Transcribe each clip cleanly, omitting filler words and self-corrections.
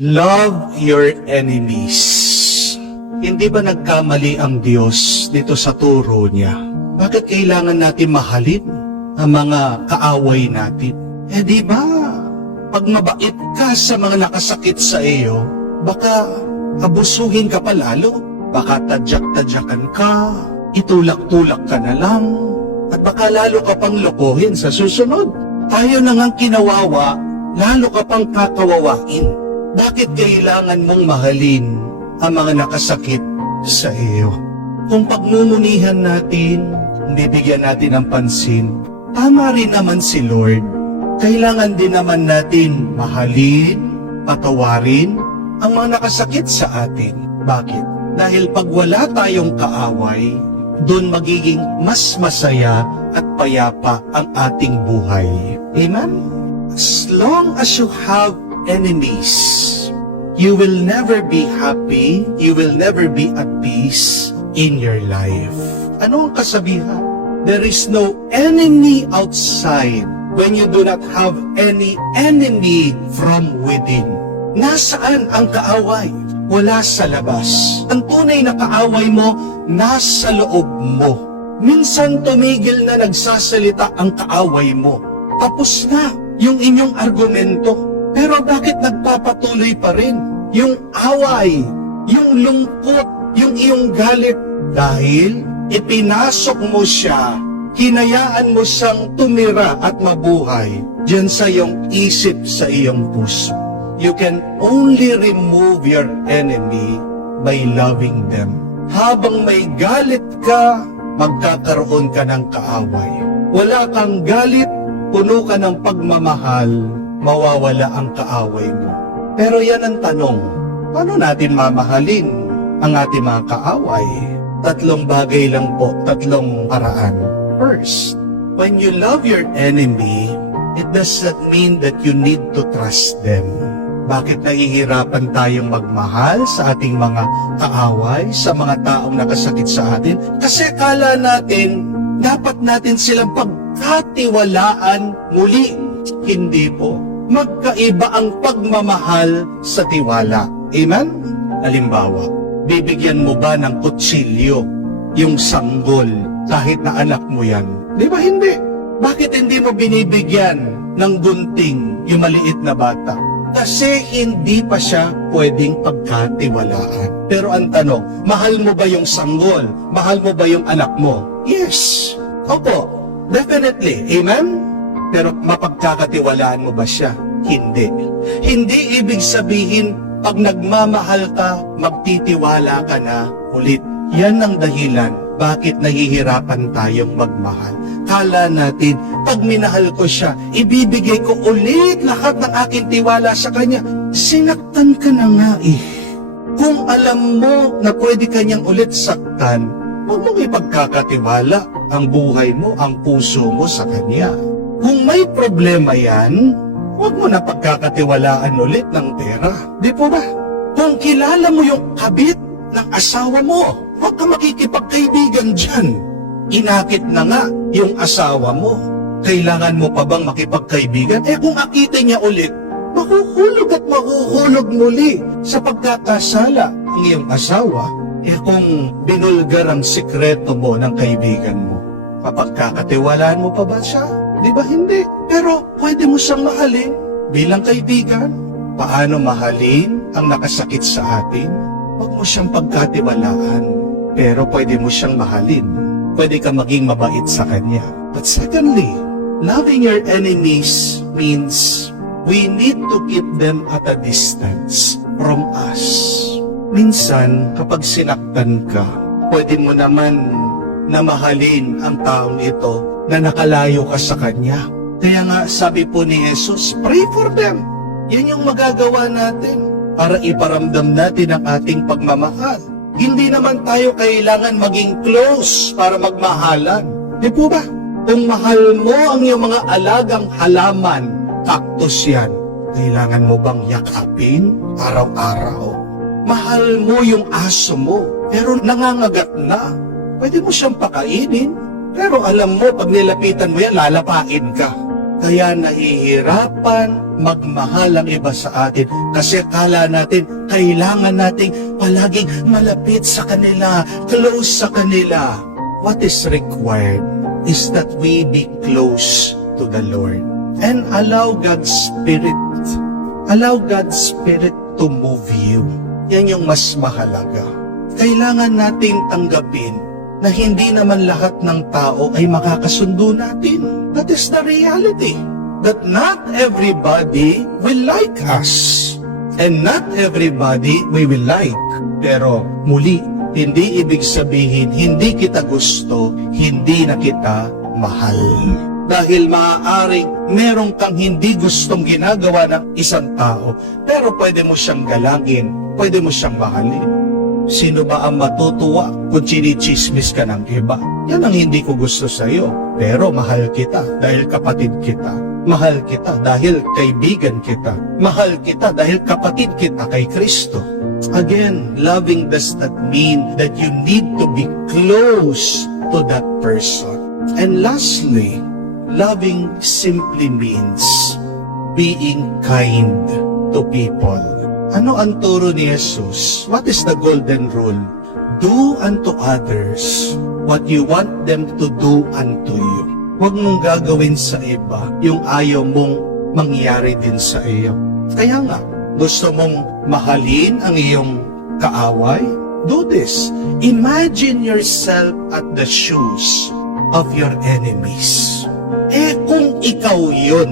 Love your enemies. Hindi ba nagkamali ang Diyos dito sa turo niya? Bakit kailangan natin mahalin ang mga kaaway natin? Di ba, pag mabait ka sa mga nakasakit sa iyo, baka abusuhin ka pa lalo, baka tadyak-tadyakan ka, itulak-tulak ka na lang, at baka lalo ka pang lokohin sa susunod. Tayo na ngang kinawawa, lalo ka pang kakawawain. Bakit kailangan mong mahalin ang mga nakasakit sa iyo? Kung pagmumunihan natin, bibigyan natin ng pansin, tama rin naman si Lord. Kailangan din naman natin mahalin, patawarin ang mga nakasakit sa atin. Bakit? Dahil pag wala tayong kaaway, doon magiging mas masaya at payapa ang ating buhay. Amen? As long as you have enemies, you will never be happy, you will never be at peace in your life. Ano ang kasabihan? There is no enemy outside when you do not have any enemy from within. Nasaan ang kaaway? Wala sa labas. Ang tunay na kaaway mo, nasa loob mo. Minsan tumigil na nagsasalita ang kaaway mo. Tapos na yung inyong argumento. Pero bakit nagpapatuloy pa rin? Yung away, yung lungkot, yung iyong galit. Dahil ipinasok mo siya, hinayaan mo siyang tumira at mabuhay diyan sa iyong isip, sa iyong puso. You can only remove your enemy by loving them. Habang may galit ka, magkakaroon ka ng kaaway. Wala kang galit, puno ka ng pagmamahal, mawawala ang kaaway mo. Pero yan ang tanong, paano natin mamahalin ang ating mga kaaway? Tatlong bagay lang po, tatlong paraan. First, when you love your enemy, it does not mean that you need to trust them. Bakit nahihirapan tayong magmahal sa ating mga kaaway, sa mga taong nakasakit sa atin? Kasi akala natin, dapat natin silang pagkatiwalaan muli. Hindi po. Magkaiba ang pagmamahal sa tiwala. Amen? Halimbawa, bibigyan mo ba ng kutsilyo yung sanggol kahit na anak mo yan? Di ba hindi? Bakit hindi mo binibigyan ng gunting yung maliit na bata? Kasi hindi pa siya pwedeng pagkatiwalaan. Pero ang tanong, mahal mo ba yung sanggol? Mahal mo ba yung anak mo? Yes. Opo, definitely. Amen? Pero mapagkakatiwalaan mo ba siya? Hindi. Hindi ibig sabihin, pag nagmamahal ka, magtitiwala ka na ulit. Yan ang dahilan bakit nahihirapan tayong magmahal. Kala natin, pag minahal ko siya, ibibigay ko ulit lahat ng aking tiwala sa kanya. Sinaktan ka na nga eh. Kung alam mo na pwede kanyang ulit saktan, huwag mong ipagkakatiwala ang buhay mo, ang puso mo sa kanya. Kung may problema yan, huwag mo na pagkakatiwalaan ulit ng pera. Di po ba? Kung kilala mo yung kabit ng asawa mo, huwag ka makikipagkaibigan dyan. Inakit na nga yung asawa mo. Kailangan mo pa bang makipagkaibigan? Kung akitin niya ulit, mahuhulog at mahuhulog muli sa pagkakasala ng iyong asawa. Kung binulgar ang sikreto mo ng kaibigan mo, mapagkakatiwalaan mo pa ba siya? Di ba hindi? Pero pwede mo siyang mahalin bilang kaibigan. Paano mahalin ang nakasakit sa atin? Huwag mo siyang pagkatiwalaan, pero pwede mo siyang mahalin. Pwede ka maging mabait sa kanya. But secondly, loving your enemies means we need to keep them at a distance from us. Minsan, kapag sinaktan ka, pwede mo naman na mahalin ang taong ito na nakalayo ka sa kanya. Kaya nga, sabi po ni Jesus, pray for them. Yan yung magagawa natin para iparamdam natin ang ating pagmamahal. Hindi naman tayo kailangan maging close para magmahalan. Di po ba? Kung mahal mo ang iyong mga alagang halaman, cactus yan, kailangan mo bang yakapin araw-araw? Mahal mo yung aso mo, pero nangangagat na. Pwede mo siyang pakainin, pero alam mo, pag nilapitan mo yan, lalapain ka. Kaya nahihirapan magmahal ang iba sa atin kasi akala natin kailangan nating palaging malapit sa kanila, close sa kanila. What is required is that we be close to the Lord and allow God's Spirit to move you. Yan yung mas mahalaga. Kailangan nating tanggapin na hindi naman lahat ng tao ay makakasundo natin. That is the reality. That not everybody will like us. And not everybody we will like. Pero muli, hindi ibig sabihin, hindi kita gusto, hindi na kita mahal. Dahil maaaring meron kang hindi gustong ginagawa ng isang tao, pero pwede mo siyang galangin, pwede mo siyang mahalin. Sino ba ang matutuwa kung chinichismis ka ng iba? Yan ang hindi ko gusto sa iyo. Pero mahal kita dahil kapatid kita. Mahal kita dahil kaibigan kita. Mahal kita dahil kapatid kita kay Kristo. Again, loving does not mean that you need to be close to that person. And lastly, loving simply means being kind to people. Ano ang turo ni Jesus? What is the golden rule? Do unto others what you want them to do unto you. Huwag mong gagawin sa iba yung ayaw mong mangyari din sa iyo. Kaya nga, gusto mong mahalin ang iyong kaaway? Do this. Imagine yourself at the shoes of your enemies. Kung ikaw yun,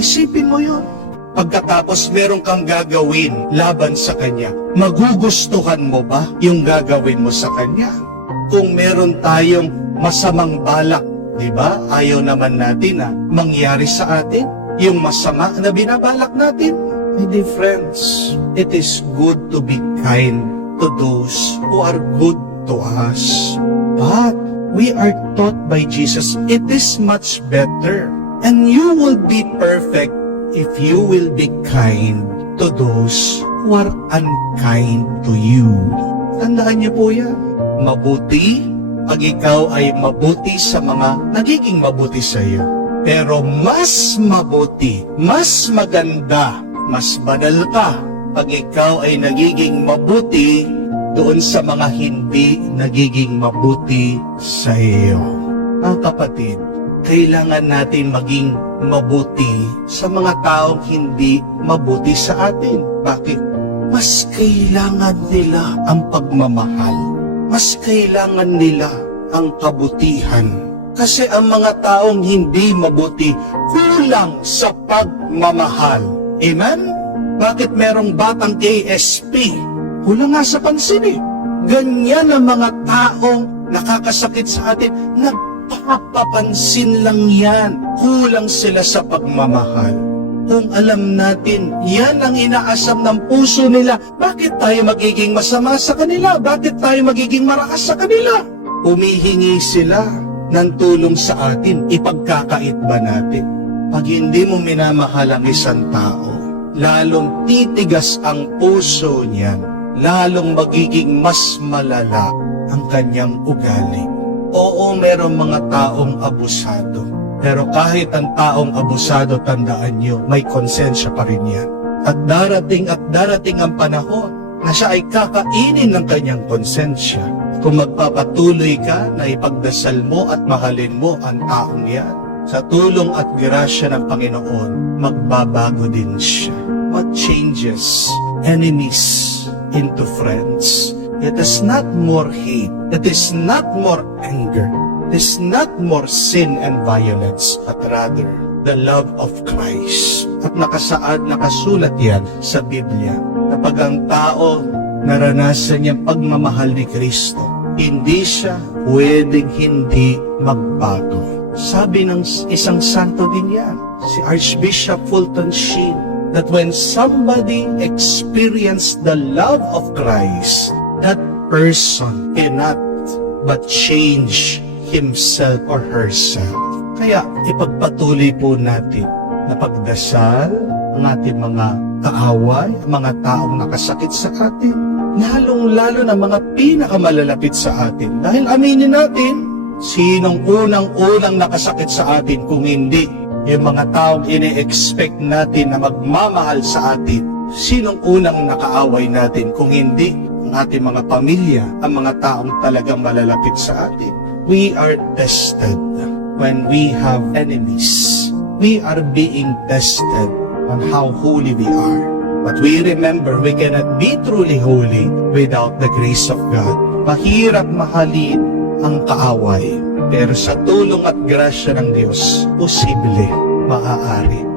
isipin mo yun. Pagkatapos meron kang gagawin laban sa kanya, magugustuhan mo ba yung gagawin mo sa kanya? Kung meron tayong masamang balak, di ba? Ayaw naman natin na mangyari sa atin yung masama na binabalak natin. My dear friends, it is good to be kind to those who are good to us. But we are taught by Jesus, it is much better. And you will be perfect if you will be kind to those who are unkind to you. Tandaan niyo po yan. Mabuti pag ikaw ay mabuti sa mga nagiging mabuti sa iyo. Pero mas mabuti, mas maganda, mas banal ka pag ikaw ay nagiging mabuti doon sa mga hindi nagiging mabuti sa iyo. Mga kapatid, kailangan natin maging mabuti sa mga taong hindi mabuti sa atin. Bakit? Mas kailangan nila ang pagmamahal. Mas kailangan nila ang kabutihan. Kasi ang mga taong hindi mabuti, kulang sa pagmamahal. Amen? Bakit merong batang ASP? Kulang nga sa pansin eh. Ganyan ang mga taong nakakasakit sa atin, nagpapapansin lang yan. Kulang sila sa pagmamahal. Kung alam natin, yan ang inaasam ng puso nila, bakit tayo magiging masama sa kanila? Bakit tayo magiging marakas sa kanila? Humihingi sila ng tulong sa atin, ipagkakait ba natin? Pag hindi mo minamahal ang isang tao, lalong titigas ang puso niyan, lalong magiging mas malala ang kanyang ugali. Oo, merong mga taong abusado. Pero kahit ang taong abusado, tandaan nyo, may konsensya pa rin yan. At darating ang panahon na siya ay kakainin ng kanyang konsensya. Kung magpapatuloy ka na ipagdasal mo at mahalin mo ang taong yan, sa tulong at grasya ng Panginoon, magbabago din siya. What changes enemies into friends? It is not more hate. It is not more anger. It is not more sin and violence, but rather the love of Christ. At nakasulat yan sa Biblia, na pag ang tao naranasan niyang pagmamahal ni Kristo, hindi siya pwedeng hindi magbago. Sabi ng isang santo din yan, si Archbishop Fulton Sheen, that when somebody experienced the love of Christ, that person cannot but change himself or herself. Kaya ipagpatuloy po natin na pagdasal ang ating mga kaaway, mga taong nakasakit sa atin, lalong-lalo na mga pinakamalalapit sa atin. Dahil aminin natin, sinong unang-unang nakasakit sa atin kung hindi Yung mga taong ini-expect natin na magmamahal sa atin, sinong unang nakaaway natin kung hindi ang ating mga pamilya, ang mga taong talagang malalapit sa atin? We are tested when we have enemies. We are being tested on how holy we are. But we remember we cannot be truly holy without the grace of God. Mahirap mahalin ang kaaway, pero sa tulong at grasya ng Diyos, posible, maaari.